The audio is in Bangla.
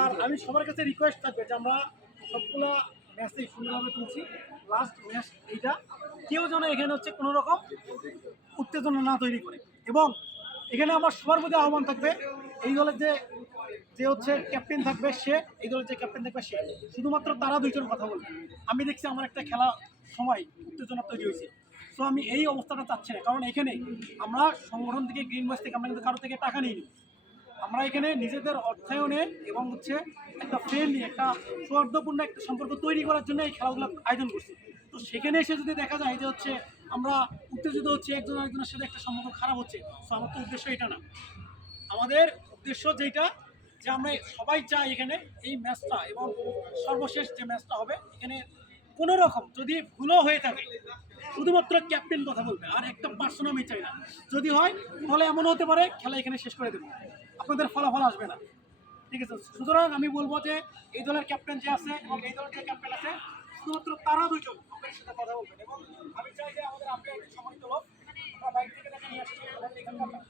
আর আমি সবার কাছে রিকোয়েস্ট থাকবে যে আমরা সবগুলা ম্যাচেই সুন্দরভাবে তুলছি। লাস্ট ম্যাচ এইটা, কেউ যেন এখানে হচ্ছে কোনো রকম উত্তেজনা না তৈরি করে। এবং এখানে আমার সবার মধ্যে আহ্বান থাকবে, এই দলের যে যে হচ্ছে ক্যাপ্টেন থাকবে সে, এই দলের যে ক্যাপ্টেন থাকবে সে, শুধুমাত্র তারা দুইজন কথা বলবে। আমি দেখছি আমার একটা খেলা সময় উত্তেজনা তৈরি হয়েছে। সো আমি এই অবস্থাটা চাচ্ছি না, কারণ এখানে আমরা সংগঠন থেকে, গ্রিন বয়েজ থেকে আমরা কিন্তু কারো থেকে টাকা নিইনি। আমরা এখানে নিজেদের অর্থায়নে এবং হচ্ছে একটা ফ্রেন্ডলি, একটা সৌহার্দ্যপূর্ণ একটা সম্পর্ক তৈরি করার জন্য এই খেলাগুলো আয়োজন করছি। তো সেখানে এসে যদি দেখা যায় যে হচ্ছে আমরা উত্তেজিত হচ্ছে, একজন আরেকজনের সাথে একটা সম্পর্ক খারাপ হচ্ছে, তো আমার তো উদ্দেশ্য এটা না। আমাদের উদ্দেশ্য যেটা, যে আমরা সবাই চাই এখানে এই ম্যাচটা এবং সর্বশেষ যে ম্যাচটা হবে এখানে কোনো রকম যদি ভুলও হয়ে থাকে, শুধুমাত্র ক্যাপ্টেন কথা বলবে, আর একটা পার্সন আমি চাই না। যদি হয় তাহলে এমনও হতে পারে খেলা এখানে শেষ করে দেবো, আপনাদের ফলাফল আসবে না। ঠিক আছে, সুতরাং আমি বলবো যে এই দলের ক্যাপ্টেন যে আছে এবং এই দলের যে ক্যাপ্টেন আছে, শুধুমাত্র তারা দুজন আমাদের সাথে কথা বলবেন। এবং আমি চাই যে আমাদের আপনি সম্মানিত লোক, আমরা বাইরে থেকে দেখে নিয়ে আসছি, আমাদের এখানকার।